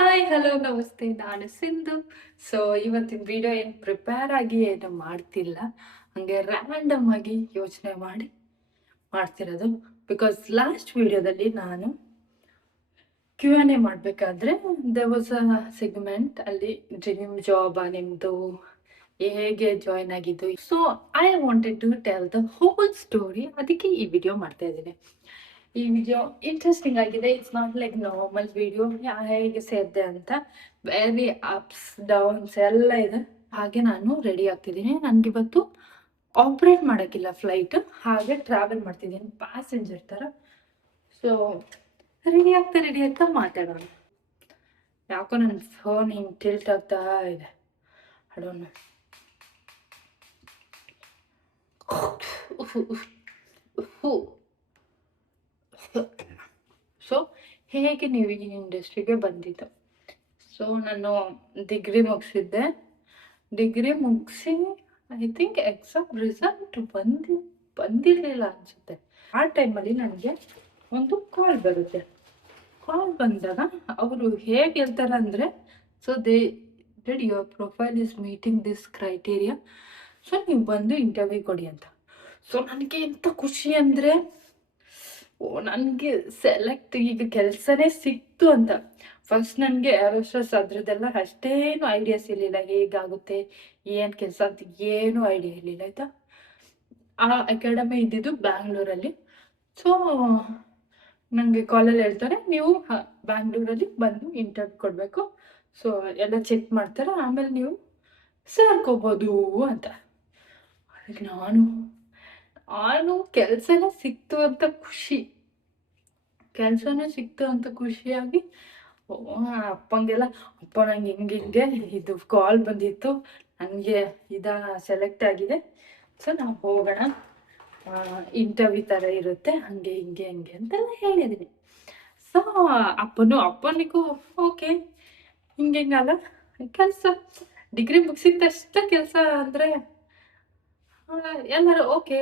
Hi hello ನಮಸ್ತೆ, ನಾನು Sindhu. So ಇವತ್ತಿನ ವಿಡಿಯೋ ಏನು ಪ್ರಿಪೇರ್ ಆಗಿ ಏನು ಮಾಡ್ತಿಲ್ಲ, ಹಂಗೆ ರ್ಯಾಂಡಮ್ ಆಗಿ ಯೋಚನೆ ಮಾಡಿ ಮಾಡ್ತಿರೋದು. ಬಿಕಾಸ್ ಲಾಸ್ಟ್ ವಿಡಿಯೋದಲ್ಲಿ ನಾನು Q&A ಮಾಡಬೇಕಾದ್ರೆ ದೇರ್ ವಾಸ್ ಅ ಸೆಗ್ಮೆಂಟ್, ಅಲ್ಲಿ ಡ್ರೀಮ್ ಜಾಬ್ ನಿಮ್ಮದು ಹೇಗೆ ಜಾಯ್ನ್ ಆಗಿದ್ದು. So I wanted to tell the whole story, ಅದಕ್ಕೆ ಈ ವಿಡಿಯೋ ಮಾಡ್ತಾ ಇದ್ದೀನಿ. ಈ ವಿಡಿಯೋ ಇಂಟ್ರೆಸ್ಟಿಂಗ್ ಆಗಿದೆ. It's not like normal video ಹೇಗೆ ಸೇರಿದೆ ಅಂತ. ವೆರಿ ಅಪ್ಸ್ ಡೌನ್ಸ್ ಎಲ್ಲ ಇದೆ. ಹಾಗೆ ನಾನು ರೆಡಿ ಆಗ್ತಿದ್ದೀನಿ. ನನಗಿವತ್ತು ಆಪ್ರೇಟ್ ಮಾಡೋಕ್ಕಿಲ್ಲ ಫ್ಲೈಟ್, ಹಾಗೆ ಟ್ರಾವೆಲ್ ಮಾಡ್ತಿದ್ದೀನಿ ಪ್ಯಾಸೆಂಜರ್ ಥರ. ಸೊ ರೆಡಿ ಆಗ್ತಾ ಮಾತಾಡೋಣ. ಯಾಕೋ ನನ್ನ ಫೋನ್ ಹಿಂಗೆ ಟಿಲ್ಟ್ ಆಗ್ತಾ ಇದೆ, ಅಡೋಣ. ಸೊ ಹೇಗೆ ನೀವು ಈ ಇಂಡಸ್ಟ್ರಿಗೆ ಬಂದಿದ್ದು? ಸೊ ನಾನು ಡಿಗ್ರಿ ಮುಗಿಸಿದ್ದೆ. ಡಿಗ್ರಿ ಮುಗಿಸಿ ಐ ಥಿಂಕ್ ಎಕ್ಸಾಮ್ ರಿಸಲ್ಟ್ ಬಂದಿರಲಿಲ್ಲ ಅನಿಸುತ್ತೆ. ಆ ಟೈಮಲ್ಲಿ ನನಗೆ ಒಂದು ಕಾಲ್ ಬರುತ್ತೆ. ಕಾಲ್ ಬಂದಾಗ ಅವರು ಹೇಗೆ ಹೇಳ್ತಾರೆ ಅಂದರೆ, so dead your profile is meeting this criteria, so ನೀವು ಬಂದು ಇಂಟರ್ವ್ಯೂ ಕೊಡಿ ಅಂತ. ಸೊ ನನಗೆ ಎಂಥ ಖುಷಿ ಅಂದರೆ, ನನಗೆ ಸೆಲೆಕ್ಟ್ ಈಗ ಕೆಲಸನೇ ಸಿಕ್ತು ಅಂತ. ಫಸ್ಟ್ ನನಗೆ ಏರೋಸ್ಟ್ರೆಸ್ ಅದ್ರದ್ದೆಲ್ಲ ಅಷ್ಟೇನು ಐಡಿಯಾಸ್ ಇರಲಿಲ್ಲ, ಹೇಗಾಗುತ್ತೆ ಏನು ಕೆಲಸ ಅಂತ ಏನೂ ಐಡಿಯಾ ಇರಲಿಲ್ಲ ಆಯಿತಾ. ಆ ಅಕಾಡೆಮಿ ಇದ್ದಿದ್ದು ಬ್ಯಾಂಗ್ಳೂರಲ್ಲಿ. ಸೊ ನನಗೆ ಕಾಲಲ್ಲಿ ಹೇಳ್ತಾರೆ, ನೀವು ಬ್ಯಾಂಗ್ಳೂರಲ್ಲಿ ಬಂದು ಇಂಟರ್ವ್ಯೂ ಕೊಡಬೇಕು, ಸೊ ಎಲ್ಲ ಚೆಕ್ ಮಾಡ್ತಾರೆ, ಆಮೇಲೆ ನೀವು ಸೇರ್ಕೋಬೋದು ಅಂತ. ಅದಕ್ಕೆ ನಾನು ಕೆಲಸನೇ ಸಿಕ್ತು ಅಂತ ಖುಷಿಯಾಗಿ ಅಪ್ಪಂಗೆಲ್ಲ, ಅಪ್ಪ ನಂಗೆ ಹಿಂಗೆ ಇದು ಕಾಲ್ ಬಂದಿತ್ತು, ನನಗೆ ಸೆಲೆಕ್ಟ್ ಆಗಿದೆ, ಸೊ ನಾವು ಹೋಗೋಣ, ಇಂಟರ್ವ್ಯೂ ಥರ ಇರುತ್ತೆ, ಹಂಗೆ ಅಂತೆಲ್ಲ ಹೇಳಿದ್ದೀನಿ. ಸೊ ಅಪ್ಪನಿಗೂ ಓಕೆ, ಹಿಂಗಲ್ಲ ಕೆಲಸ. ಡಿಗ್ರಿ ಮುಗಿಸಿದ್ದಷ್ಟೇ ಕೆಲಸ ಅಂದರೆ ಎಲ್ಲರೂ ಓಕೆ.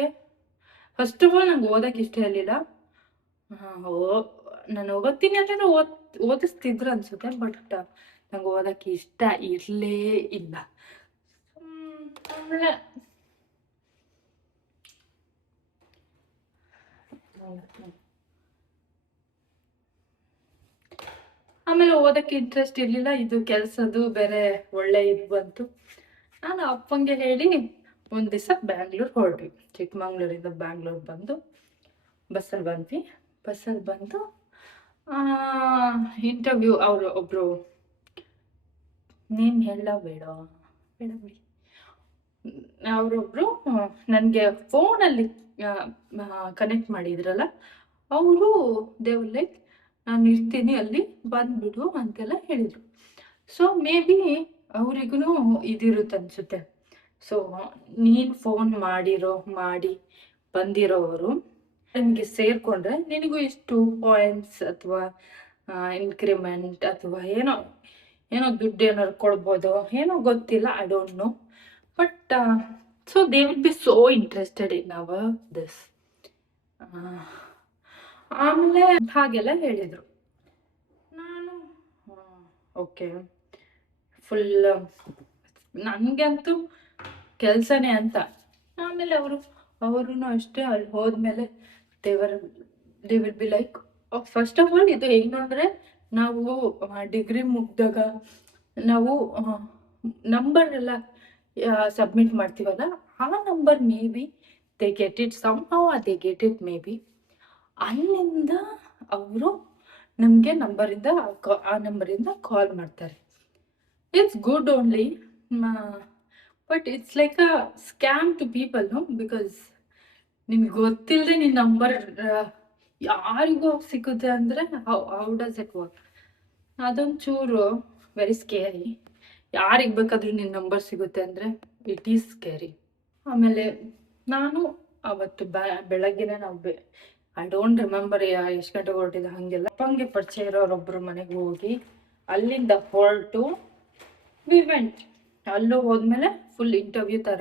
ಫಸ್ಟ್ ಆಫ್ ಆಲ್ ನಂಗೆ ಓದೋಕೆ ಇಷ್ಟ ಇರಲಿಲ್ಲ. ನಾನು ಓದ್ತೀನಿ ಅಂದರೆ ಓದಿಸ್ತಿದ್ರು ಅನಿಸುತ್ತೆ, ಬಟ್ ನಂಗೆ ಓದೋಕ್ಕೆ ಇಷ್ಟ ಇರಲೇ ಇಲ್ಲ. ಆಮೇಲೆ ಓದೋಕ್ಕೆ ಇಂಟ್ರೆಸ್ಟ್ ಇರಲಿಲ್ಲ. ಇದು ಕೆಲಸದ್ದು ಬೇರೆ ಒಳ್ಳೆ ಇದು ಬಂತು. ನಾನು ಅಪ್ಪಂಗೆ ಹೇಳಿ ಒಂದು ದಿವಸ ಬ್ಯಾಂಗ್ಳೂರ್ ಹೊರಟ್ವಿ. ಚಿಕ್ಕಮಂಗ್ಳೂರಿಂದ ಬ್ಯಾಂಗ್ಳೂರ್ ಬಂದು ಬಸ್ಸಲ್ಲಿ ಬಂದು ಇಂಟರ್ವ್ಯೂ ಅವರು ಒಬ್ಬರು, ನೀನು ಹೇಳ ಬೇಡ ಬಿಡಿ, ಅವರೊಬ್ಬರು ನನಗೆ ಫೋನಲ್ಲಿ ಕನೆಕ್ಟ್ ಮಾಡಿದ್ರಲ್ಲ, ಅವರು ದೇವ್ರ ಲೈಕ್ ನಾನು ಇರ್ತೀನಿ ಅಲ್ಲಿ ಬಂದ್ಬಿಡು ಅಂತೆಲ್ಲ ಹೇಳಿದರು. ಸೊ ಮೇ ಬಿ ಅವ್ರಿಗೂ ಇದಿರುತ್ತೆ ಅನಿಸುತ್ತೆ. ಸೊ ನೀನು ಫೋನ್ ಮಾಡಿ ಬಂದಿರೋರು ನಿನಗೆ ಸೇರಿಕೊಂಡ್ರೆ ನಿನಗೂ ಇಷ್ಟು ಪಾಯಿಂಟ್ಸ್ ಅಥವಾ ಇನ್ಕ್ರಿಮೆಂಟ್ ಅಥವಾ ಏನೋ ದುಡ್ಡು ಏನಾದ್ರು ಕೊಡ್ಬೋದು, ಏನೋ ಗೊತ್ತಿಲ್ಲ, I don't know. But so they will be so interested in our this. ಆಮೇಲೆ ಹಾಗೆಲ್ಲ ಹೇಳಿದರು. ನಾನು ಓಕೆ, ಫುಲ್ ನನಗಂತೂ ಕೆಲಸನೇ ಅಂತ. ಆಮೇಲೆ ಅವರು ಅಷ್ಟೇ, ಅಲ್ಲಿ ಹೋದ್ಮೇಲೆ they will be like, first of all ಇದು ಹೆಂಗೆ ಅಂದರೆ, ನಾವು ಡಿಗ್ರಿ ಮುಗಿದಾಗ ನಾವು ನಂಬರ್ ಎಲ್ಲ ಸಬ್ಮಿಟ್ ಮಾಡ್ತೀವಲ್ಲ, ಆ number maybe they get it somehow, they get it maybe. ಅಲ್ಲಿಂದ ಅವರು ನಮಗೆ ಆ ನಂಬರಿಂದ ಕಾಲ್ ಮಾಡ್ತಾರೆ. It's good only, but it's like a scam to people, no. Because ನಿಮ್ಗೆ ಗೊತ್ತಿಲ್ಲದೆ ನಿನ್ನ ನಂಬರ್ ಯಾರಿಗೂ ಸಿಗುತ್ತೆ ಅಂದರೆ ಹೌ ಡಸ್ ಇಟ್ ವರ್ಕ್? ಅದೊಂಚೂರು ವೆರಿ ಸ್ಕೇರಿ. ಯಾರಿಗೆ ಬೇಕಾದ್ರೂ ನಿನ್ನ ನಂಬರ್ ಸಿಗುತ್ತೆ ಅಂದರೆ ಇಟ್ ಈಸ್ ಸ್ಕೇರಿ. ಆಮೇಲೆ ನಾನು ಅವತ್ತು ಬೆಳಗ್ಗೆನೇ ಐ ಡೋಂಟ್ ರಿಮೆಂಬರ್ ಎಷ್ಟು ಗಂಟೆಗೆ ಹೊರಟಿದ್ದೆ, ಹಾಗೆಲ್ಲ ಅಪ್ಪಂಗೆ ಪರಿಚಯ ಇರೋರೊಬ್ಬರು ಮನೆಗೆ ಹೋಗಿ ಅಲ್ಲಿಂದ ಹೊರಟು ವಿ ವೆಂಟ್. ಅಲ್ಲೂ ಹೋದ್ಮೇಲೆ ಫುಲ್ ಇಂಟರ್ವ್ಯೂ ಥರ,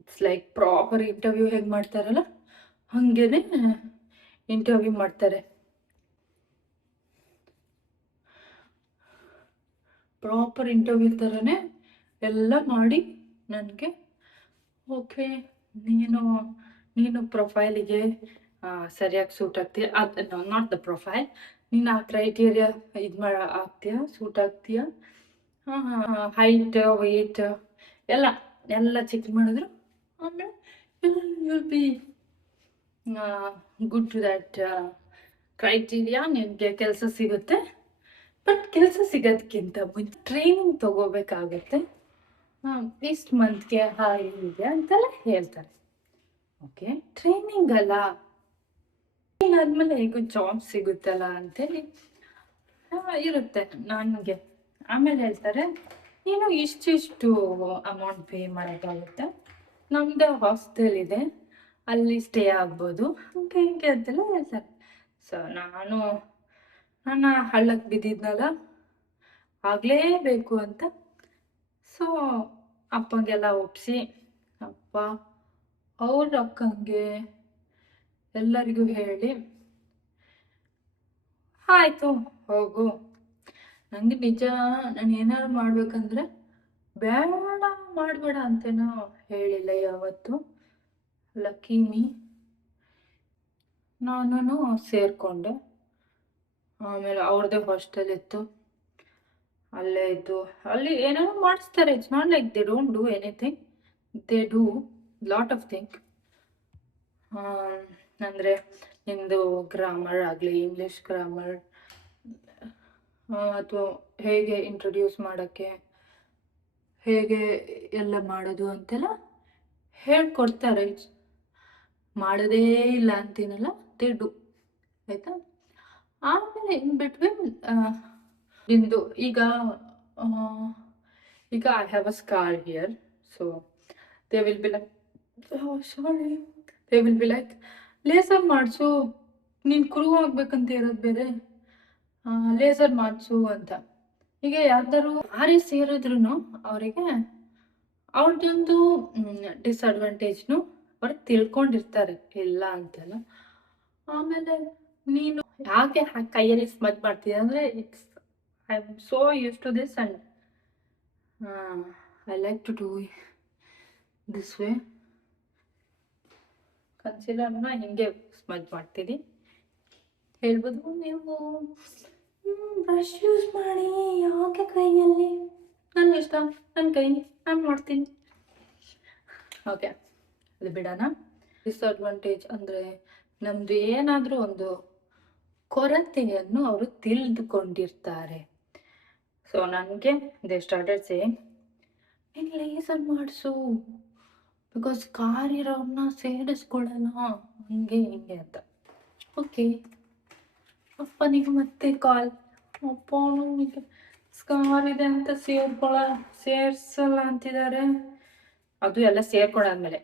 ಇಟ್ಸ್ ಲೈಕ್ ಪ್ರಾಪರ್ ಇಂಟರ್ವ್ಯೂ ಹೇಗೆ ಮಾಡ್ತಾರಲ್ಲ ಹಾಗೇನೆ ಇಂಟರ್ವ್ಯೂ ಮಾಡ್ತಾರೆ. ಪ್ರಾಪರ್ ಇಂಟರ್ವ್ಯೂ ಥರನೇ ಎಲ್ಲ ಮಾಡಿ ನನಗೆ ಓಕೆ ನೀನು ನೀನು ಪ್ರೊಫೈಲಿಗೆ ಸರಿಯಾಗಿ ಸೂಟ್ ಆಗ್ತೀಯ, ಅದು ನಾಟ್ ದ ಪ್ರೊಫೈಲ್, ನೀನು ಆ ಕ್ರೈಟೀರಿಯಾ ಇದು ಆಗ್ತೀಯಾ, ಸೂಟ್ ಆಗ್ತೀಯಾ, ಹೈಟ್ ವೆಯ್ಟ್ ಎಲ್ಲ ಎಲ್ಲ ಚೆಕ್ ಮಾಡಿದ್ರು. ಆಮೇಲೆ will be good to that criteria, ನಿನಗೆ ಕೆಲಸ ಸಿಗುತ್ತೆ. ಬಟ್ ಕೆಲಸ ಸಿಗೋದಕ್ಕಿಂತ ಮುಂಚೆ ಟ್ರೈನಿಂಗ್ ತಗೋಬೇಕಾಗತ್ತೆ, ಇಷ್ಟು ಮಂತ್ಗೆ ಹೀಗೆ ಅಂತೆಲ್ಲ ಹೇಳ್ತಾರೆ. ಓಕೆ, ಟ್ರೈನಿಂಗ್ ಅಲ್ಲ, ಆದ್ಮೇಲೆ ಹೇಗೂ ಜಾಬ್ ಸಿಗುತ್ತಲ್ಲ ಅಂತೇಳಿ ಇರುತ್ತೆ ನನಗೆ. ಆಮೇಲೆ ಹೇಳ್ತಾರೆ ನೀನು ಇಷ್ಟಿಷ್ಟು ಅಮೌಂಟ್ ಪೇ ಮಾಡೋಕ್ಕಾಗುತ್ತೆ, ನಮ್ಮದು ಹಾಸ್ಟೆಲ್ ಇದೆ, ಅಲ್ಲಿ ಸ್ಟೇ ಆಗ್ಬೋದು, ಹಂಗೆ ಹಿಂಗೆ ಅಂತೆಲ್ಲ ಹೇಳ್ತಾರೆ. ಸೊ ನಾನು ಹಳ್ಳಕ್ಕೆ ಬಿದ್ದಿದ್ನಲ್ಲ, ಆಗಲೇಬೇಕು ಅಂತ. ಸೊ ಅಪ್ಪಂಗೆಲ್ಲ ಒಪ್ಪಿಸಿ, ಅಪ್ಪ ಅವ್ರ ಅಕ್ಕಂಗೆ ಎಲ್ಲರಿಗೂ ಹೇಳಿ ಆಯಿತು ಹೋಗು. ನನಗೆ ನಿಜ ನಾನು ಏನಾದ್ರು ಮಾಡ್ಬೇಕಂದ್ರೆ ಬೇಡ ಮಾಡಬೇಡ ಅಂತೇನೋ ಹೇಳಿಲ್ಲ ಯಾವತ್ತು. ಲಕ್ಕಿ ಮೀ ನಾನು ಸೇರಿಕೊಂಡೆ. ಆಮೇಲೆ ಅವ್ರದ್ದೇ ಹಾಸ್ಟೆಲ್ ಇತ್ತು, ಅಲ್ಲೇ ಇದ್ದು ಅಲ್ಲಿ ಏನೇನೋ ಮಾಡಿಸ್ತಾರೆ. It's not like they don't do anything, they do lot of thing. ಅಂದರೆ ನಿಮ್ಮದು ಗ್ರಾಮರ್ ಆಗಲಿ, ಇಂಗ್ಲೀಷ್ ಗ್ರಾಮರ್, ಅಥವಾ ಹೇಗೆ ಇಂಟ್ರೊಡ್ಯೂಸ್ ಮಾಡೋಕ್ಕೆ, ಹೇಗೆ ಎಲ್ಲ ಮಾಡೋದು ಅಂತೆಲ್ಲ ಹೇಳ್ಕೊಡ್ತಾರೆ. ಮಾಡೋದೇ ಇಲ್ಲ ಅಂತೀನಲ್ಲ, ದೇ ಡು, ಆಯಿತಾ. ಆಮೇಲೆ ಇನ್ ಬಿಟ್ವೀನ್ ನಿಂದು ಈಗ I have a scar here. So they will be like they will be like laser ಮಾಡಿಸು, ನೀನು ಕುರು ಆಗ್ಬೇಕಂತ ಇರೋದು ಬೇರೆ, ಲೇಸರ್ ಮಾಡಿಸು ಅಂತ. ಈಗ ಯಾವ್ದಾದ್ರು ಯಾರೇ ಸೇರಿದ್ರು ಅವರಿಗೆ ಅವ್ರದ್ದೊಂದು ಡಿಸ್ಅಡ್ವಾಂಟೇಜ್ನು ಅವ್ರಿಗೆ ತಿಳ್ಕೊಂಡಿರ್ತಾರೆ, ಇಲ್ಲ ಅಂತಲ್ಲ. ಆಮೇಲೆ ನೀನು ಯಾಕೆ ಕೈಯಲ್ಲಿ ಸ್ಮಚ್ ಮಾಡ್ತೀಯ ಅಂದರೆ I am so used to this and I like to do this way. ಕನ್ಸಿಲರ್ನ ಹಿಂಗೆ ಸ್ಮಚ್ ಮಾಡ್ತೀನಿ. ಹೇಳ್ಬೋದು ನೀವು ಬ್ರಷ್ ಯೂಸ್ ಮಾಡಿ, ಯಾಕೆ ಕೈಯಲ್ಲಿ, ನನ್ನ ಇಷ್ಟ, ನನ್ನ ಕೈ, ನಾನು ಮಾಡ್ತೀನಿ. ಓಕೆ, ಅದು ಬಿಡೋಣ. ಡಿಸ್ಅಡ್ವಾಂಟೇಜ್ ಅಂದರೆ ನಮ್ಮದು ಏನಾದರೂ ಒಂದು ಕೊರತೆಯನ್ನು ಅವರು ತಿಳಿದುಕೊಂಡಿರ್ತಾರೆ. ಸೊ ನನಗೆ ದೇ ಸ್ಟಾರ್ಟೆಡ್ ಸೇಯಿಂಗ್ ನೀನು ಲೇಸರ್ ಮಾಡಿಸು, ಬಿಕಾಸ್ ಕಾರ್ ಇರೋರನ್ನ ಸೇರಿಸ್ಕೊಳ್ಳೋಣ, ಹಂಗೆ ಹಿಂಗೆ ಅಂತ. ಓಕೆ, ಅಪ್ಪನಿಗೆ ಮತ್ತೆ ಕಾಲ್, ಅಪ್ಪ ನನಗೆ ಸ್ಕಾರ್ ಇದೆ ಅಂತ ಸೇರಿಸಲ್ಲ ಅಂತಿದ್ದಾರೆ. ಅದು ಎಲ್ಲ ಸೇರ್ಕೊಂಡಾದ್ಮೇಲೆ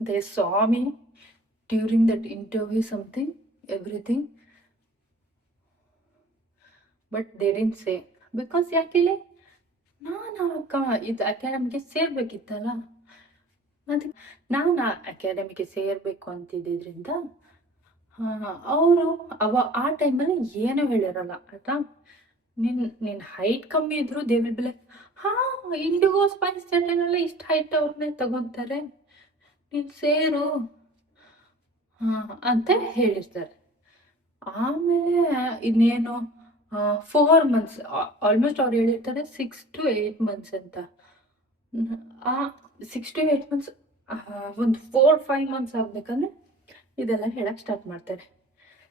they saw me during that interview something everything, but they didn't say. Because ಯಾಕಿಲ್ಲಿ ನಾನು ಇದು ಅಕಾಡೆಮಿಗೆ ಸೇರ್ಬೇಕಿತ್ತಲ್ಲ, ಅದಕ್ಕೆ ನಾನು ಅಕಾಡೆಮಿಗೆ ಸೇರಬೇಕು ಅಂತಿದ್ದರಿಂದ ಅವರು ಆ ಟೈಮಲ್ಲಿ ಏನೂ ಹೇಳಿರಲ್ಲ ಆಯಿತಾ. ನಿನ್ನ ಹೈಟ್ ಕಮ್ಮಿ ಇದ್ರು they will be like, IndiGo, ಸ್ಪೈಸ್ ಜೆಟ್ಟೆಲ್ಲ ಇಷ್ಟು ಹೈಟ್ ಅವ್ರನ್ನೇ ತಗೊತಾರೆ, ನೀನು ಸೇರು ಅಂತ ಹೇಳಿರ್ತಾರೆ. ಆಮೇಲೆ ಇನ್ನೇನು 4 months ಆಲ್ಮೋಸ್ಟ್ ಅವ್ರು ಹೇಳಿರ್ತಾರೆ 6 to 8 months ಅಂತ. 6 to 8 months ಒಂದು 4-5 months ಆಗಬೇಕಂದ್ರೆ ಇದೆಲ್ಲ ಹೇಳಕ್ಕೆ ಸ್ಟಾರ್ಟ್ ಮಾಡ್ತಾರೆ.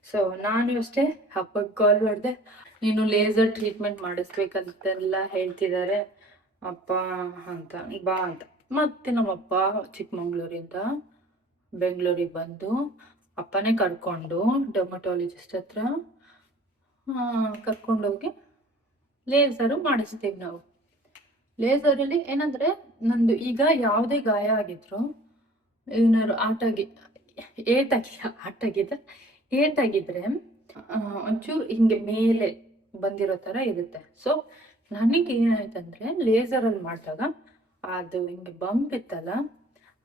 ಸೊ ನಾನು ಅಷ್ಟೇ ಹಬ್ಬಕ್ಕೆ ಕಾಲ್ ಮಾಡಿದೆ, ನೀನು ಲೇಸರ್ ಟ್ರೀಟ್ಮೆಂಟ್ ಮಾಡಿಸ್ಬೇಕಂತೆಲ್ಲ ಹೇಳ್ತಿದ್ದಾರೆ ಅಪ್ಪ ಅಂತ, ಬಾ ಅಂತ. ಮತ್ತೆ ನಮ್ಮಪ್ಪ ಚಿಕ್ಕಮಂಗ್ಳೂರಿಂದ ಬೆಂಗಳೂರಿಗೆ ಬಂದು ಅಪ್ಪನೇ ಕರ್ಕೊಂಡು ಡರ್ಮಟಾಲಜಿಸ್ಟ್ ಹತ್ರ ಕರ್ಕೊಂಡೋಗಿ ಲೇಸರು ಮಾಡಿಸ್ತೀವಿ ನಾವು. ಲೇಸರಲ್ಲಿ ಏನಂದರೆ ನಂದು ಈಗ ಯಾವುದೇ ಗಾಯ ಆಗಿದ್ರು, ಏನಾದ್ರು ಏಟಾಗಿದ್ರೆ ಒಂಚೂರು ಹಿಂಗೆ ಮೇಲೆ ಬಂದಿರೋ ಥರ ಇರುತ್ತೆ. ಸೊ ನನಗೆ ಏನಾಯ್ತಂದರೆ ಲೇಸರಲ್ಲಿ ಮಾಡಿದಾಗ ಅದು ಹಿಂಗೆ ಬಂಪ್ ಇತ್ತಲ್ಲ,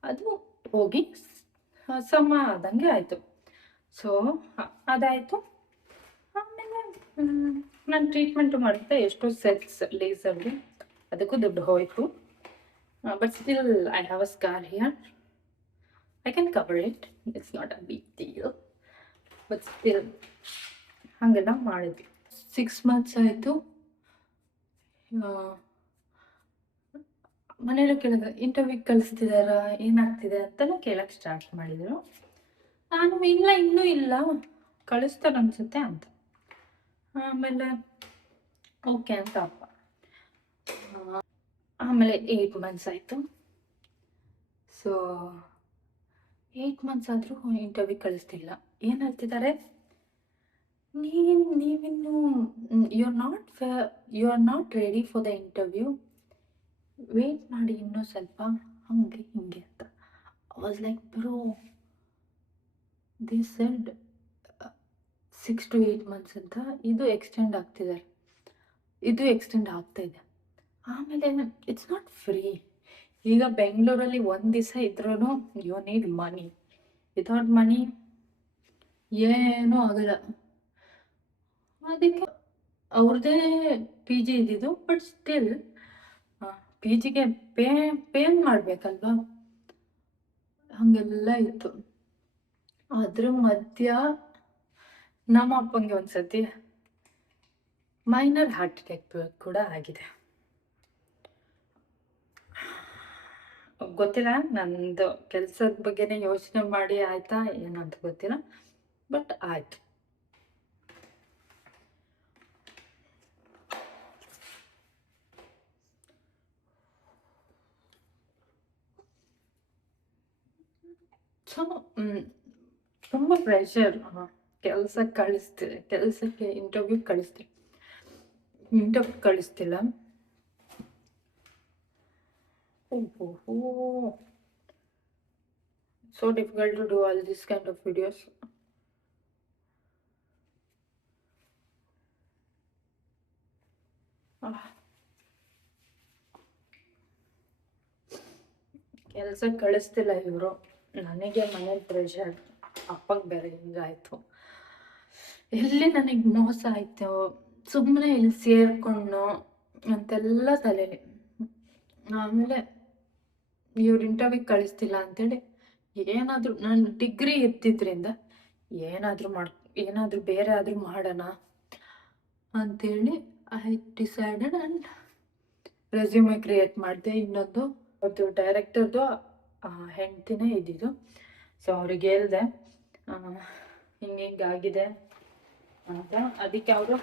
ಅದು ಹೋಗಿ ಸಮ ಆದಂಗೆ ಆಯಿತು. ಸೊ ಅದಾಯಿತು. ಆಮೇಲೆ ನಾನು ಟ್ರೀಟ್ಮೆಂಟು ಮಾಡಿದೆ, ಎಷ್ಟೋ ಸೆಟ್ಸ್ ಲೇಸರ್ಗೆ, ಅದಕ್ಕೂ ದುಡ್ಡು ಹೋಯಿತು. But still I have a scar here. I can cover it, it's not a big deal. But still ಹಾಗೆಲ್ಲ ಮಾಡಿದ್ವಿ. 6 months ಆಯಿತು. ಮನೇಲಿ ಕೇಳಿದ್ರೆ ಇಂಟರ್ವ್ಯೂ ಕಳಿಸ್ತಿದಾರಾ, ಏನಾಗ್ತಿದೆ ಅಂತೆಲ್ಲ ಕೇಳಕ್ಕೆ ಸ್ಟಾರ್ಟ್ ಮಾಡಿದರು. ನಾನು ಇಲ್ಲ, ಇನ್ನೂ ಇಲ್ಲ, ಕಳಿಸ್ತಾರೆ ಅನ್ಸುತ್ತೆ ಅಂತ. ಆಮೇಲೆ ಓಕೆ ಅಂತ ಅಪ್ಪ. ಆಮೇಲೆ 8 months ಆಯಿತು. ಸೊ 8 months ಆದರೂ ಇಂಟರ್ವ್ಯೂ ಕಳಿಸ್ತಿಲ್ಲ. ಏನು ಹೇಳ್ತಿದ್ದಾರೆ, ನೀವಿನ್ನು you are not ready for the interview, wait ಮಾಡಿ ಇನ್ನೂ ಸ್ವಲ್ಪ, ಹಂಗೆ ಹಿಂಗೆ ಅಂತ. I was like bro, they said 6 to 8 months ಅಂತ. ಇದು ಎಕ್ಸ್ಟೆಂಡ್ ಆಗ್ತಿದ್ದಾರೆ, ಇದು ಎಕ್ಸ್ಟೆಂಡ್ ಆಗ್ತಾ ಇದೆ. ಆಮೇಲೆ ಇಟ್ಸ್ ನಾಟ್ ಫ್ರೀ. ಈಗ ಬೆಂಗಳೂರಲ್ಲಿ 1 ದಿವಸ ಇದ್ರೂ ಯು ನೀಡ್ ಮನಿ. ವಿತೌಟ್ ಮನಿ ಏನೂ ಆಗಲ್ಲ. ಅದಕ್ಕೆ ಅವ್ರದ್ದೇ ಪಿ ಜಿ ಇದ್ದಿದ್ದು, ಬಟ್ ಸ್ಟಿಲ್ ಪಿ ಜಿಗೆ ಪೇ ಮಾಡಬೇಕಲ್ವಾ, ಹಾಗೆಲ್ಲ ಇತ್ತು. ಅದ್ರ ಮಧ್ಯ ನಮ್ಮ ಅಪ್ಪಂಗೆ ಒಂದ್ಸತಿ ಮೈನರ್ ಹಾರ್ಟ್ ಅಟ್ಯಾಕ್ ಕೂಡ ಆಗಿದೆ. ಗೊತ್ತಿಲ್ಲ, ನಂದು ಕೆಲಸದ ಬಗ್ಗೆನೇ ಯೋಚನೆ ಮಾಡಿ ಆಯ್ತಾ ಏನಂತ ಗೊತ್ತಿಲ್ಲ, ಬಟ್ ಆಯ್ತು. ಸೊ ತುಂಬ ಪ್ರೆಷರ್. ಕೆಲಸಕ್ಕೆ interview ಕಳಿಸ್ತಿಲ್ಲ. So difficult to do all this kind of videos. ಕೆಲಸ ಕಳಿಸ್ತಿಲ್ಲ ಇವರು. ನನಗೆ ಮನೇಲಿ ಪ್ರೆಷರ್, ಅಪ್ಪಗೆ ಬೇರೆ ಹಿಂಗಾಯ್ತು. ಎಲ್ಲಿ ನನಗೆ ಮೋಸ ಆಯ್ತು, ಸುಮ್ಮನೆ ಇಲ್ಲಿ ಸೇರ್ಕೊಂಡು ಅಂತೆಲ್ಲ ತಲೆಯಲ್ಲಿ. ಆಮೇಲೆ ಇವ್ರು ಇಂಟರ್ವ್ಯೂ ಕಳಿಸ್ತಿಲ್ಲ ಅಂತೇಳಿ ಏನಾದರೂ ನಾನು ಡಿಗ್ರಿ ಎತ್ತಿದ್ರಿಂದ ಏನಾದರೂ ಬೇರೆ ಆದರೂ ಮಾಡೋಣ ಅಂತೇಳಿ I decided and resume create ಮಾಡಿದೆ. ಇನ್ನೊಂದು ಅವ್ರದ್ದು ಡೈರೆಕ್ಟರ್ದು ಹೆಂಡ್ತಿನೇ ಇದ್ದಿದ್ದು. ಸೊ ಅವ್ರಿಗೆ ಹೇಳಿದೆ ಹಿಂಗಾಗಿದೆ ಅಂತ. ಅದಕ್ಕೆ ಅವರು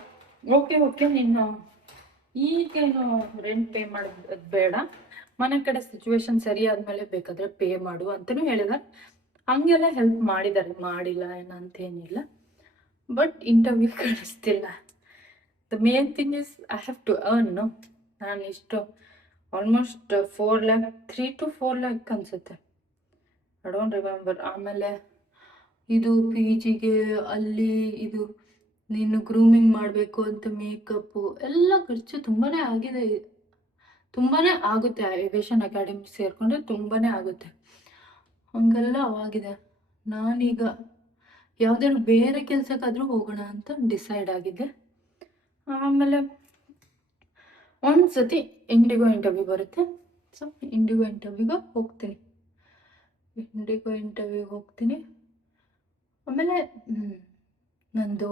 ಓಕೆ ನೀನು ಈಗೇನು ರೆಂಟ್ ಪೇ ಮಾಡೋದು ಬೇಡ, ಮನೆ ಕಡೆ ಸಿಚುವೇಶನ್ ಸರಿ ಆದಮೇಲೆ ಬೇಕಾದರೆ ಪೇ ಮಾಡು ಅಂತಲೂ ಹೇಳಿದ್ದಾರೆ. ಹಂಗೆಲ್ಲ ಹೆಲ್ಪ್ ಮಾಡಿದ್ದಾರೆ, ಮಾಡಿಲ್ಲ ಏನಂತೇನಿಲ್ಲ. ಬಟ್ ಇಂಟರ್ವ್ಯೂ ಕಳಿಸ್ತಿಲ್ಲ. The main thing is I have to earn. ನಾನು ಇಷ್ಟು ಆಲ್ಮೋಸ್ಟ್ 4 lakh 3 to 4 lakh ಅನಿಸುತ್ತೆ, ಐ ಡೋಂಟ್ ರಿಮೆಂಬರ್. ಆಮೇಲೆ ಇದು ಪಿ ಜಿಗೆ ಅಲ್ಲಿ ಇದು ನೀನು ಗ್ರೂಮಿಂಗ್ ಮಾಡಬೇಕು ಅಂತ ಮೇಕಪ್ಪು ಎಲ್ಲ ಖರ್ಚು ತುಂಬಾ ಆಗಿದೆ, ತುಂಬಾ ಆಗುತ್ತೆ. ಏವಿಯೇಷನ್ ಅಕಾಡೆಮಿ ಸೇರಿಕೊಂಡ್ರೆ ತುಂಬಾ ಆಗುತ್ತೆ. ಹಂಗೆಲ್ಲ ಆಗಿದೆ. ನಾನೀಗ ಯಾವುದಾದ್ರು ಬೇರೆ ಕೆಲಸಕ್ಕಾದರೂ ಹೋಗೋಣ ಅಂತ ಡಿಸೈಡ್ ಆಗಿದ್ದೆ. ಆಮೇಲೆ ಒಂದ್ಸತಿ ಇಂಡಿಗೋ ಇಂಟರ್ವ್ಯೂ ಬರುತ್ತೆ. ಸೊ ಇಂಡಿಗೋ ಇಂಟರ್ವ್ಯೂಗೆ ಹೋಗ್ತೀನಿ. ಆಮೇಲೆ ನಂದು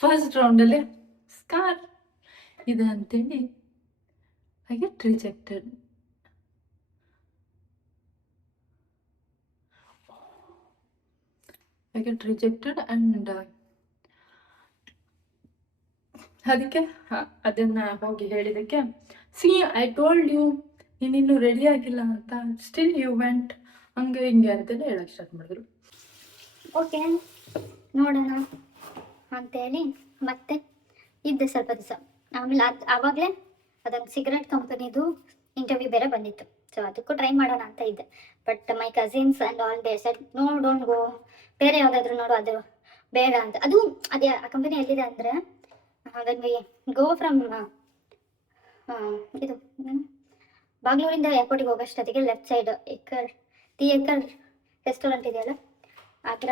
ಫಸ್ಟ್ ರೌಂಡಲ್ಲಿ ಸ್ಕಾರ್ ಇದೆ ಅಂತೇಳಿ ಐ ಗೆಟ್ ರಿಜೆಕ್ಟೆಡ್. ಆ್ಯಂಡ್ ಅದಕ್ಕೆ ಅದನ್ನು ಹೋಗಿ ಹೇಳಿದ್ದಕ್ಕೆ, ಸಿ ಐ ಟೋಲ್ಡ್ ಯು ನೀನಿನ್ನೂ ರೆಡಿ ಆಗಿಲ್ಲ ಅಂತ, ಸ್ಟಿಲ್ ಯು ವೆಂಟ್, ಹಂಗೆ ಹಿಂಗೆ ಅಂತಲೇ ಹೇಳಕ್ಕೆ ಸ್ಟಾರ್ಟ್ ಮಾಡಿದ್ರು. ಓಕೆ ನೋಡೋಣ ಅಂತೇಳಿ ಮತ್ತೆ ಇದ್ದೆ ಸ್ವಲ್ಪ ದಿವಸ. ಆಮೇಲೆ ಆವಾಗಲೇ ಅದೊಂದು ಸಿಗರೆಟ್ ಕಂಪನಿದು ಇಂಟರ್ವ್ಯೂ ಬೇರೆ ಬಂದಿತ್ತು. ಸೊ ಅದಕ್ಕೂ ಟ್ರೈ ಮಾಡೋಣ ಅಂತ ಇದ್ದೆ. But my cousins and all they said no, don't go, ಬೇರೆ ಯಾವುದಾದ್ರೂ ನೋಡು, ಅದು ಬೇಡ ಅಂತ. ಅದು ಅದೇ ಆ ಕಂಪನಿ ಎಲ್ಲಿದೆ ಅಂದರೆ, ವೆನ್ ವಿ ಗೋ ಫ್ರಮ್ ಇದು ಬಾಗ್ಲೂರಿಂದ ಏರ್ಪೋರ್ಟಿಗೆ ಹೋಗೋಷ್ಟೊತ್ತಿಗೆ left side the acre restaurant ಇದೆಯಲ್ಲ, ಹತ್ರ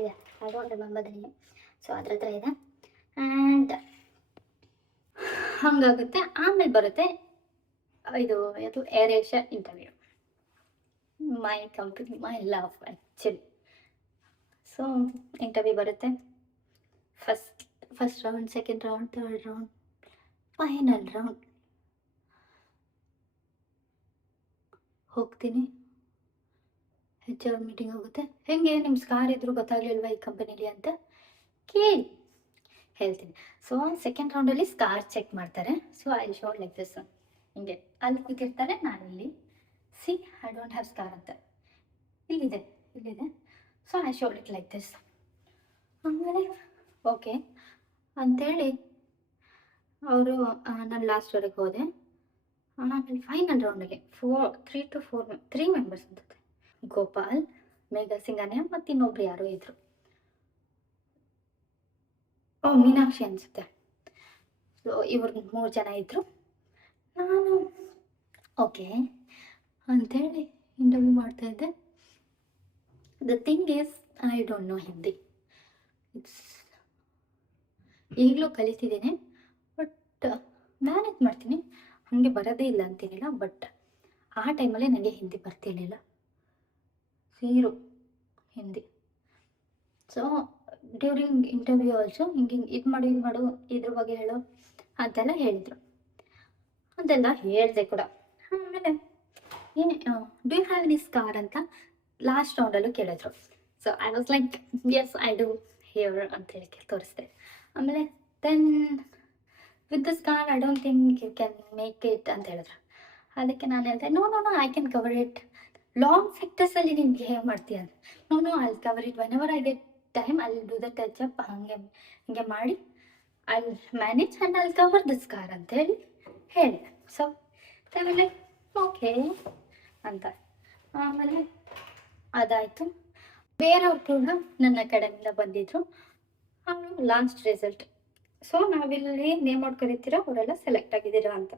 ಇದೆ. I don't remember the name. So ಅದ್ರ ಹತ್ರ ಇದೆ. ಆ್ಯಂಡ್ ಹಂಗಾಗುತ್ತೆ. ಆಮೇಲೆ ಬರುತ್ತೆ ಇದು Air Asia interview, my company, my love actually. So interview ಬರುತ್ತೆ. First round, second round, third round, final round. ಹೋಗ್ತೀನಿ, HR ಮೀಟಿಂಗ್ ಹೋಗುತ್ತೆ. ಹೆಂಗೆ ನಿಮ್ಮ ಸ್ಕಾರ್ ಇದ್ರು ಗೊತ್ತಾಗ್ಲಿಲ್ವಾ ಈ ಕಂಪನಿಲಿ ಅಂತ ಕೇಳಿ ಹೇಳ್ತೀನಿ. ಸೊ ಸೆಕೆಂಡ್ ರೌಂಡಲ್ಲಿ ಸ್ಕಾರ್ ಚೆಕ್ ಮಾಡ್ತಾರೆ. So I show like this, ಹಿಂಗೆ ಅಲ್ಲಿ ಕೂತಿರ್ತಾರೆ, ನಾನು ಇಲ್ಲಿ C I don't have scar ಅಂತ ಇಲ್ಲಿದೆ. So I show it like this. ಆಮೇಲೆ ಓಕೆ ಅಂಥೇಳಿ ಅವರು ನಾನು ಲಾಸ್ಟ್ವರೆಗೆ ಹೋದೆ. ಆಮೇಲೆ ಫೈನಲ್ ರೌಂಡಲ್ಲಿ 3 ಮೆಂಬರ್ಸ್ ಅಂತ, ಗೋಪಾಲ್, ಮೇಘಾ ಸಿಂಗಾನೆ ಮತ್ತು ಇನ್ನೊಬ್ರು ಯಾರೋ ಇದ್ರು, ಮೀನಾಕ್ಷಿ ಅನಿಸುತ್ತೆ. ಸೊ ಇವ್ರು 3 ಜನ ಇದ್ದರು. ನಾನು ಓಕೆ ಅಂಥೇಳಿ ಇಂಟರ್ವ್ಯೂ ಮಾಡ್ತಾಯಿದ್ದೆ. The thing is I don't know Hindi. ಈಗಲೂ ಕಲಿತಿದ್ದೀನಿ, ಬಟ್ ಮ್ಯಾನೇಜ್ ಮಾಡ್ತೀನಿ, ಹಾಗೆ ಬರೋದೇ ಇಲ್ಲ ಅಂತೀನಿಲ್ಲ. ಬಟ್ ಆ ಟೈಮಲ್ಲಿ ನನಗೆ ಹಿಂದಿ ಬರ್ತಿರ್ಲಿಲ್ಲ, zero Hindi. So during interview also ಹಿಂಗೆ ಇದು ಮಾಡು ಇದ್ರ ಬಗ್ಗೆ ಹೇಳು ಅಂತೆಲ್ಲ ಹೇಳಿದರು. ಅದೆಲ್ಲ ಹೇಳಿದೆ ಕೂಡ. ಆಮೇಲೆ do you have any scar ಅಂತ ಲಾಸ್ಟ್ ರೌಂಡಲ್ಲೂ ಕೇಳಿದ್ರು. So I was like yes I do here ಅಂತೇಳಿ ತೋರಿಸ್ದೆ. ಆಮೇಲೆ then with the scar I don't think you can make it ಅಂತ ಹೇಳಿದ್ರು. ಅದಕ್ಕೆ ನಾನು ಹೇಳಿದೆ no I can cover it. Long ಸೆಕ್ಟರ್ಸಲ್ಲಿ ನಿಮ್ಗೆ ಹೇಗೆ ಮಾಡ್ತೀಯ ಅಂತ. No I cover it whenever I get time I do the touch up, ಹಿಂಗೆ ಮಾಡಿ I manage and I cover the scar ಅಂತೇಳಿ ಹೇಳಿದೆ. ಸೊ ಆಮೇಲೆ ಓಕೆ ಅಂತ. ಆಮೇಲೆ ಅದಾಯಿತು. ಬೇರೆಯವ್ರು ಕೂಡ ನನ್ನ ಅಕಾಡೆಮಿಯಿಂದ ಬಂದಿದ್ದರು. ಆಮೇಲೆ ಲಾಸ್ಟ್ ರಿಸಲ್ಟ್. ಸೊ ನಾವಿಲ್ಲಿ ನೇಮ್ ಔಟ್ ಕರಿತೀರ, ಅವರೆಲ್ಲ ಸೆಲೆಕ್ಟ್ ಆಗಿದ್ದೀರಾ ಅಂತ.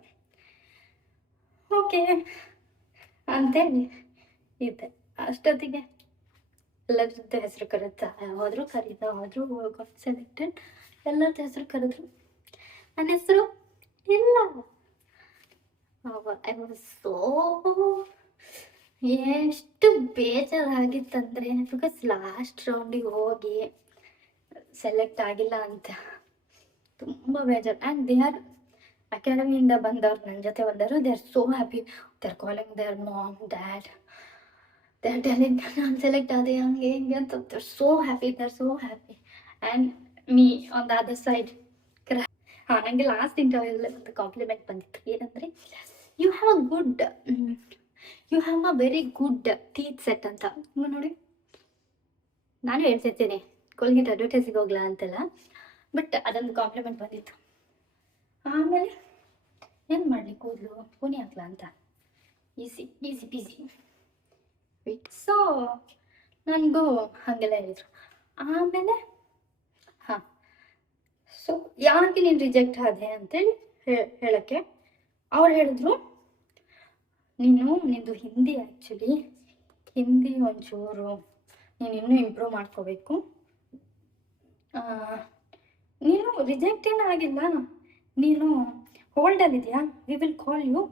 ಓಕೆ ಅಂತೇಳಿ ಇದೆ. ಅಷ್ಟೊತ್ತಿಗೆ ಎಲ್ಲರದ್ದು ಹೆಸರು ಕರೀತಾ ಹೋದರು, ಸೆಲೆಕ್ಟೆಡ್ ಎಲ್ಲರದ್ದು ಹೆಸರು ಕರೆದ್ರು. ನನ್ನ ಹೆಸರು ಇಲ್ಲ. ಐ ವಾಸ್ ಸೋ ಎಷ್ಟು ಬೇಜಾರಾಗಿತ್ತಂದರೆ, ಬಿಕಾಸ್ ಲಾಸ್ಟ್ ರೌಂಡಿಗೆ ಹೋಗಿ ಸೆಲೆಕ್ಟ್ ಆಗಿಲ್ಲ ಅಂತ ತುಂಬ ಬೇಜಾರು. ಆ್ಯಂಡ್ ದೇ ಆರ್ ಅಕಾಡೆಮಿಯಿಂದ ಬಂದವ್ರು, ನನ್ನ ಜೊತೆ ಬಂದವರು, they are so happy. They are calling their mom, dad, they are telling ನಾನು ಸೆಲೆಕ್ಟ್ ಆದೆ ಹಂಗೆ ಹಿಂಗೆ ಅಂತ. They are so happy. And me on the other side. ನನಗೆ ಲಾಸ್ಟ್ ಇಂಟರ್ವ್ಯೂಲ್ಲಿ ಒಂದು ಕಾಂಪ್ಲಿಮೆಂಟ್ ಬಂದಿತ್ತು. ಏನಂದರೆ you have a very good teeth set ಅಂತ. ನೋಡಿ, ನಾನು ಹೇಳ್ತಿರ್ತೀನಿ ಕೋಲ್ಗೇಟ್ ಅಡ್ವರ್ಟೈಸಿಗೆ ಹೋಗ್ಲಾ ಅಂತೆಲ್ಲ, ಬಟ್ ಅದೊಂದು ಕಾಂಪ್ಲಿಮೆಂಟ್ ಬಂದಿತ್ತು. ಆಮೇಲೆ ಏನು ಮಾಡಲಿ, ಕೂದಲು ಪುನಿ ಹಾಕ್ಲಾ ಅಂತ, ಈಸಿ ಪೀಸಿ ವೀಟ್. ಸೊ ನನಗೂ ಹಾಗೆಲ್ಲ ಹೇಳಿದರು. ಆಮೇಲೆ ಸೊ ಯಾಕೆ ನೀನು ರಿಜೆಕ್ಟ್ ಆದೆ ಅಂತೇಳಿ ಹೇಳೋಕ್ಕೆ ಅವ್ರು ಹೇಳಿದ್ರು, ನಿಂದು ಹಿಂದಿ ಆ್ಯಕ್ಚುಲಿ ಹಿಂದಿ ಒಂಚೂರು ನೀನು ಇನ್ನೂ ಇಂಪ್ರೂವ್ ಮಾಡ್ಕೋಬೇಕು. ನೀನು ರಿಜೆಕ್ಟ್ ಏನೂ ಆಗಿಲ್ಲ, ನೀನು ಹೋಲ್ಡಲ್ಲಿದೆಯಾ, we will call you.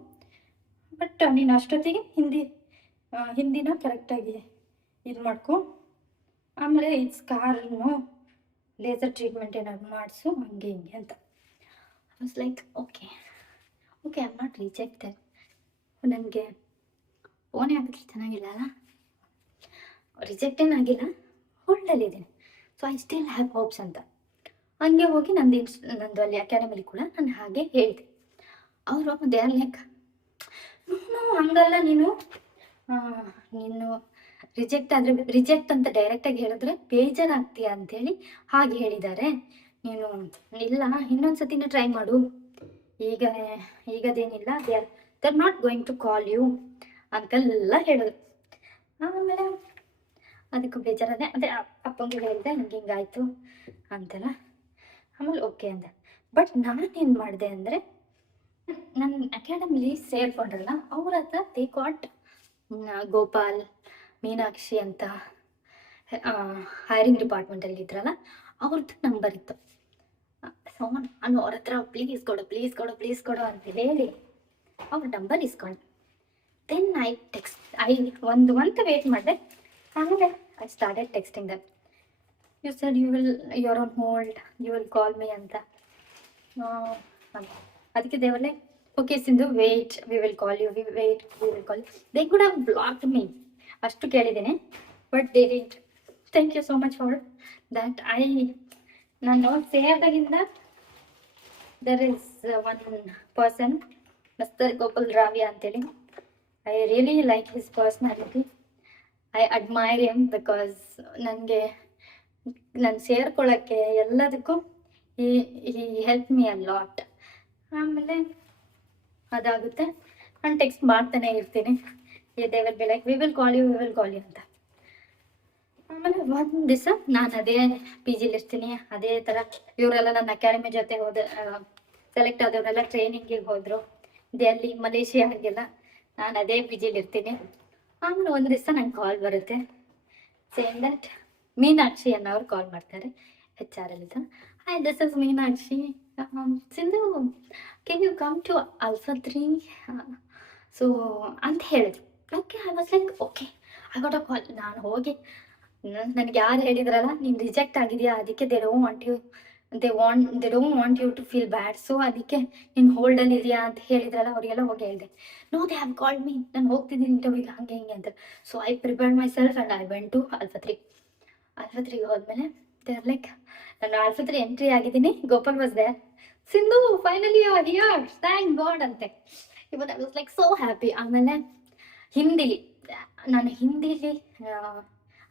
But ನೀನು ಅಷ್ಟೊತ್ತಿಗೆ ಹಿಂದಿನ ಕರೆಕ್ಟಾಗಿ ಇದು ಮಾಡ್ಕೊ. ಆಮೇಲೆ ಇದು ಸ್ಕಾರ್ನು ಲೇಸರ್ ಟ್ರೀಟ್ಮೆಂಟ್ ಏನಾದ್ರು ಮಾಡಿಸು, ಹಂಗೆ ಹಿಂಗೆ ಅಂತ. I was like okay I am not rejected. ನನಗೆ ಫೋನೇ ಆಗಿದ್ರೆ ಚೆನ್ನಾಗಿಲ್ಲ ಅಲ್ಲ, ರಿಜೆಕ್ಟ್ ಏನಾಗಿಲ್ಲ, ಹೋಲ್ಡಲ್ಲಿದ್ದೀನಿ. So I still have hopes ಅಂತ. ಹಂಗೆ ಹೋಗಿ ನಂದು ಅಲ್ಲಿ ಅಕಾಡೆಮಿಲಿ ಕೂಡ ನಾನು ಹಾಗೆ ಹೇಳಿದೆ. ಅವರು ದೇ ಆರ್ ಲೈಕ್ ಹಂಗಲ್ಲ, ನೀನು ರಿಜೆಕ್ಟ್ ಅಂತ ಡೈರೆಕ್ಟಾಗಿ ಹೇಳಿದ್ರೆ ಬೇಜಾರಾಗ್ತೀಯ ಅಂಥೇಳಿ ಹಾಗೆ ಹೇಳಿದ್ದಾರೆ. ನೀನು ಇಲ್ಲ, ಇನ್ನೊಂದ್ಸತಿನೂ ಟ್ರೈ ಮಾಡು, ಈಗದೇನಿಲ್ಲ, they are not going to call you ಅಂತೆಲ್ಲ ಹೇಳಿದ್ರು. ಆಮೇಲೆ ಅದಕ್ಕೂ ಬೇಜಾರದೆ, ಅದೇ ಅಪ್ಪಂಗೆ ಹೇಳಿದೆ ನನಗೆ ಹಿಂಗಾಯ್ತು ಅಂತೆಲ್ಲ. ಆಮೇಲೆ ಓಕೆ ಅಂದೆ. ಬಟ್ ನಾನೇನು ಮಾಡಿದೆ ಅಂದರೆ, ನನ್ನ ಅಕಾಡೆಮಿಲಿ ಸೇರ್ಕೊಂಡ್ರಲ್ಲ ಅವ್ರ ಹತ್ರ ದೇ ಗಾಟ್ ಗೋಪಾಲ್, ಮೀನಾಕ್ಷಿ ಅಂತ ಹೈರಿಂಗ್ ಡಿಪಾರ್ಟ್ಮೆಂಟಲ್ಲಿ ಇದ್ರಲ್ಲ, ಅವ್ರದ್ದು ನಂಬರ್ ಇತ್ತು. ಸೊ ನಾನು ಅವ್ರ ಹತ್ರ ಪ್ಲೀಸ್ ಕೊಡು ಅಂತ ಹೇಳಿ ಅವ್ರ ನಂಬರ್ ಇಸ್ಕೊಂಡೆ. ದೆನ್ ಐ ಒಂದು ಮಂತ್ ವೇಟ್ ಮಾಡಿದೆ. ಆಮೇಲೆ I started texting them. You said your on hold, you will call me ಅಂತ. ಅದಕ್ಕೆ ದೇವರೇ okay Sindhu wait, we will call you, we will call you. They could have blocked me, ಅಷ್ಟು ಕೇಳಿದ್ದೇನೆ, but they did. Thank you so much for that. ನಾನು ಸೇರಿದಾಗಿಂದ there is one person, mister Gopal ರಾವ್ಯ ಅಂತೇಳಿ. I really like his personality. I admire him because ನಾನು ಸೇರ್ಕೊಳ್ಳೋಕ್ಕೆ ಎಲ್ಲದಕ್ಕೂ ಈ help me a lot. ಆಮೇಲೆ ಅದಾಗುತ್ತೆ, ನಾನು ಟೆಕ್ಸ್ಟ್ ಮಾಡ್ತಾನೆ ಇರ್ತೀನಿ. They will be like we will call you ಅಂತ. ಆಮೇಲೆ ಒಂದು ದಿವಸ ನಾನು ಅದೇ ಪಿ ಜಿಲಿ ಇರ್ತೀನಿ, ಅದೇ ಥರ ಇವರೆಲ್ಲ ನನ್ನ ಅಕಾಡೆಮಿ ಜೊತೆ ಸೆಲೆಕ್ಟ್ ಆದವರೆಲ್ಲ ಟ್ರೈನಿಂಗಿಗೆ ಹೋದರು ಡೆಲ್ಲಿ, ಮಲೇಷಿಯಾಗೆಲ್ಲ. ನಾನು ಅದೇ ಪಿ ಜಿಲಿ ಇರ್ತೀನಿ. ಆಮೇಲೆ ಒಂದು ದಿವಸ ನಂಗೆ ಕಾಲ್ ಬರುತ್ತೆ, ಸೇಮ್ ದಟ್ ಮೀನಾಕ್ಷಿ ಅನ್ನೋರು ಕಾಲ್ ಮಾಡ್ತಾರೆ HR ಅಲ್ಲಿದ್ದ. Hi, this is Meenakshi. Sindhu, can you come to Alpha 3? So ಅಂತ ಹೇಳಿದ್ರು. Okay, I was like okay, I got a call. ನಾನು ಹೋಗಿ ನನಗೆ ಯಾರು ಹೇಳಿದ್ರಲ್ಲ ನೀನು ರಿಜೆಕ್ಟ್ ಆಗಿದೆಯಾ, ಅದಕ್ಕೆ they don't want you to feel bad, so ಅದಕ್ಕೆ ನೀನು ಹೋಲ್ಡಲ್ಲಿ ಇದೆಯಾ ಅಂತ ಹೇಳಿದ್ರಲ್ಲ, ಅವರಿಗೆಲ್ಲ ಹೋಗಿ ಹೇಳಿದೆ. No, they have called me, ನಾನು ಹೋಗ್ತಿದ್ದೀನಿ ಇಂಟರ್ವ್ಯೂಗೆ ಹಂಗೆ ಹಿಂಗೆ ಅಂತ. So I prepared myself and I went to Alpha 3 ಹೋದ್ಮೇಲೆ ದೇ ಆರ್ ಲೈಕ್, ನಾನು ಆಲ್ಫಾ 3 ಎಂಟ್ರಿ ಆಗಿದ್ದೀನಿ, Gopal was there. Sindhu finally you are here, thank God ಅಂತೆ. Even I was like so happy. ಆಮೇಲೆ ನಾನು ಹಿಂದಿಲಿ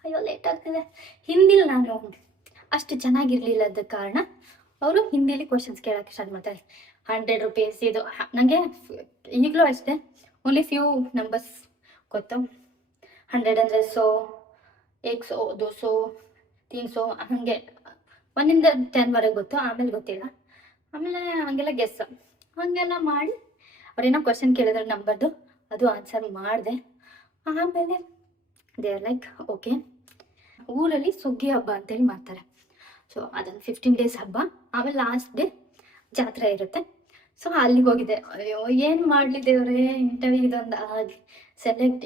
ಅಯ್ಯೋ ಲೇಟ್ ಆಗ್ತಿದೆ, ಹಿಂದಿಲಿ ನಾನು ಅಷ್ಟು ಚೆನ್ನಾಗಿರ್ಲಿಲ್ಲದ ಕಾರಣ ಅವರು ಹಿಂದಿಲಿ ಕ್ವಶನ್ಸ್ ಕೇಳೋಕ್ಕೆ ಸ್ಟಾರ್ಟ್ ಮಾಡ್ತಾರೆ. 100 ರೂಪೀಸ್ ಇದು ನನಗೆ ಈಗಲೂ ಅಷ್ಟೇ, ಓನ್ಲಿ ಫ್ಯೂ ನಂಬರ್ಸ್ ಗೊತ್ತು. 100 ಅಂದರೆ 100, 100, 200, 300 ಹಾಗೆ 1 ಇಂದ 10ವರೆಗೆ ಗೊತ್ತು, ಆಮೇಲೆ ಗೊತ್ತಿಲ್ಲ. ಆಮೇಲೆ ಹಾಗೆಲ್ಲ ಗೆಸ್ ಹಾಗೆಲ್ಲ ಮಾಡಿ ಅವ್ರೇನೋ ಕ್ವಶನ್ ಕೇಳಿದ್ರೆ ನಂಬರ್ದು, ಅದು ಆನ್ಸರ್ ಮಾಡಿದೆ. ಆಮೇಲೆ ದೇ ಆರ್ ಲೈಕ್ ಓಕೆ, ಊರಲ್ಲಿ ಸುಗ್ಗಿ ಹಬ್ಬ ಅಂತೇಳಿ ಮಾಡ್ತಾರೆ. ಸೊ ಅದೊಂದು 15 ಡೇಸ್ ಹಬ್ಬ. ಆಮೇಲೆ ಲಾಸ್ಟ್ ಡೇ ಜಾತ್ರೆ ಇರುತ್ತೆ. ಸೊ ಅಲ್ಲಿಗೆ ಹೋಗಿದ್ದೆ. ಅಯ್ಯೋ ಏನು ಮಾಡಲಿ ದೇವ್ರೆ, ಇಂಟರ್ವ್ಯೂ ಇದೊಂದು ಆಗಿ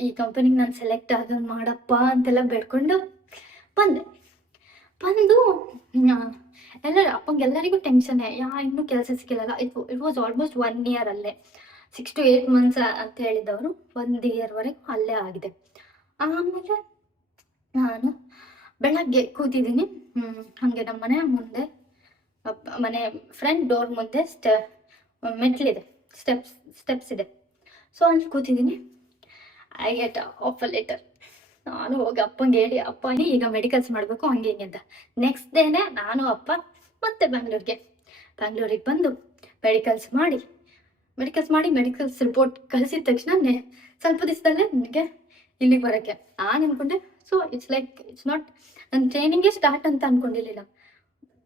ಈ ಕಂಪನಿಗೆ ನಾನು ಸೆಲೆಕ್ಟ್ ಆಗೋದು ಮಾಡಪ್ಪ ಅಂತೆಲ್ಲ ಬೇಡ್ಕೊಂಡು ಬಂದು ಅಪ್ಪಂಗೆಲ್ಲರಿಗೂ ಟೆನ್ಷನ್ನೇ, ಇನ್ನೂ ಕೆಲಸ ಸಿಕ್ಕಿಲ್ಲ. ಇಟ್ ವಾಸ್ ಆಲ್ಮೋಸ್ಟ್ 1 year ಅಲ್ಲೇ, 6 to 8 months ಅಂತ ಹೇಳಿದವರು 1 yearವರೆಗೂ ಅಲ್ಲೇ ಆಗಿದೆ. ಆಮೇಲೆ ನಾನು ಬೆಳಗ್ಗೆ ಕೂತಿದ್ದೀನಿ, ಹಾಗೆ ನಮ್ಮ ಮನೆ ಮುಂದೆ, ಮನೆ ಫ್ರಂಟ್ ಡೋರ್ ಮುಂದೆ ಮೆಟ್ಲಿದೆ, ಸ್ಟೆಪ್ಸ್ ಇದೆ. ಸೊ ಅಲ್ಲಿ ಕೂತಿದ್ದೀನಿ. I get offer letter. ನಾನು ಹೋಗಿ ಅಪ್ಪಂಗೆ ಹೇಳಿ, ಅಪ್ಪ ಈಗ ಮೆಡಿಕಲ್ಸ್ ಮಾಡಬೇಕು ಹಂಗೆ ಹಿಂಗೆ ಅಂತ. ನೆಕ್ಸ್ಟ್ ಡೇನೆ ನಾನು ಅಪ್ಪ ಮತ್ತೆ ಬ್ಯಾಂಗ್ಳೂರಿಗೆ ಬಂದು ಮೆಡಿಕಲ್ಸ್ ಮಾಡಿ ಮೆಡಿಕಲ್ಸ್ ರಿಪೋರ್ಟ್ ಕಳಿಸಿದ ತಕ್ಷಣ ಸ್ವಲ್ಪ ದಿವಸದಲ್ಲೇ ನನಗೆ ಇಲ್ಲಿಗೆ ಬರೋಕ್ಕೆ ನಾನು ಅಂದ್ಕೊಂಡೆ. ಸೊ ಇಟ್ಸ್ ನಾಟ್ ನನ್ನ ಟ್ರೈನಿಂಗೇ ಸ್ಟಾರ್ಟ್ ಅಂತ ಅಂದ್ಕೊಂಡಿರಲಿಲ್ಲ.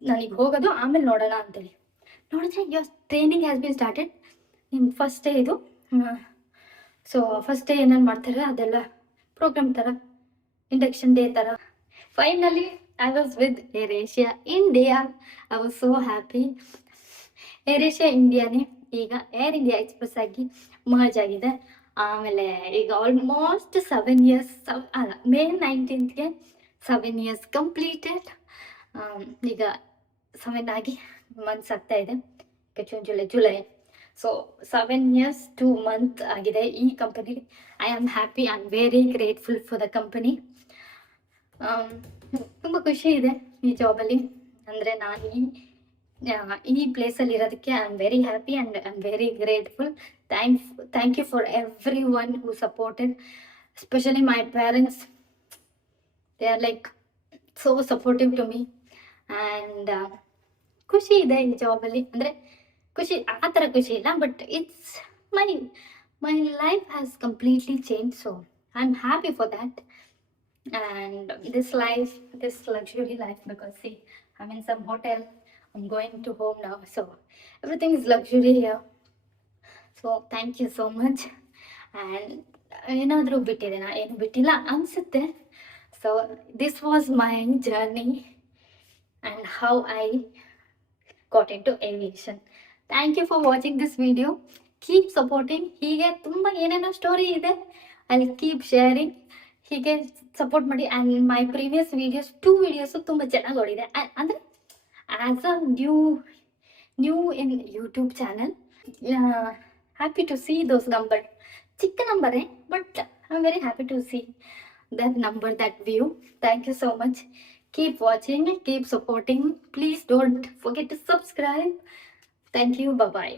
ನನಗೆ ಹೋಗೋದು ಆಮೇಲೆ ನೋಡೋಣ ಅಂತೇಳಿ ನೋಡಿದ್ರೆ your training has been started. ನಿಮ್ಮ ಫಸ್ಟ್ ಡೇ ಇದು. ಸೊ ಫಸ್ಟ್ ಡೇ ಏನೇನು ಮಾಡ್ತಾರೆ ಅದೆಲ್ಲ ಪ್ರೋಗ್ರಾಮ್ ಥರ, ಇಂಡಕ್ಷನ್ ಡೇ ಥರ. Finally I was with Air Asia India. I was so happy. Air Asia ಇಂಡಿಯಾನೇ ಈಗ ಏರ್ ಇಂಡಿಯಾ ಎಕ್ಸ್ಪ್ರೆಸ್ ಆಗಿ ಮರ್ಜ್ ಆಗಿದೆ. ಆಮೇಲೆ ಈಗ ಆಲ್ಮೋಸ್ಟ್ 7 years, ಅಲ್ಲ May 19th 7 years ಕಂಪ್ಲೀಟೆಡ್. ಈಗ 7 ಆಗಿ ಮಂತ್ಸ್ ಆಗ್ತಾ ಇದೆ. June July. So 7 years 2 months ಆಗಿದೆ ಈ ಕಂಪನಿಲಿ. I am happy, I am very grateful for the company. ತುಂಬ ಖುಷಿ ಇದೆ ಈ ಜಾಬಲ್ಲಿ. ಅಂದರೆ ನಾನು ಈ ಪ್ಲೇಸಲ್ಲಿ ಇರೋದಕ್ಕೆ I am very happy and I am very grateful. Thank you for everyone who supported, especially my parents. They are like so supportive to me. And ಖುಷಿ ಇದೆ ಈ ಜಾಬಲ್ಲಿ. ಅಂದರೆ ಖುಷಿ ಆ ಥರ ಖುಷಿ ಇಲ್ಲ, but it's my life has completely changed, so I'm happy for that. And this luxury life, because see, I'm in some hotel, I'm going to home now, so everything is luxury here. So thank you so much. And ಏನಾದರೂ ಬಿಟ್ಟಿದ್ದೇನಾ? ಏನು ಬಿಟ್ಟಿಲ್ಲ ಅನಿಸುತ್ತೆ. So this was my journey and how I got into aviation. Thank you for watching this video. Keep supporting. ಹೀಗೆ ತುಂಬ ಏನೇನೋ story ಇದೆ, I'll keep sharing. ಹೀಗೆ ಸಪೋರ್ಟ್ ಮಾಡಿ. And my previous videos 2 videos ತುಂಬ ಚೆನ್ನಾಗಿ ಓಡಿದೆ. ಅಂದರೆ as a new in YouTube channel, happy to see those number. ಚಿಕ್ಕ ನಂಬರೇ, but I am very happy to see that number, that view. Thank you so much. Keep watching, keep supporting. Please don't forget to subscribe. Thank you. Bye bye.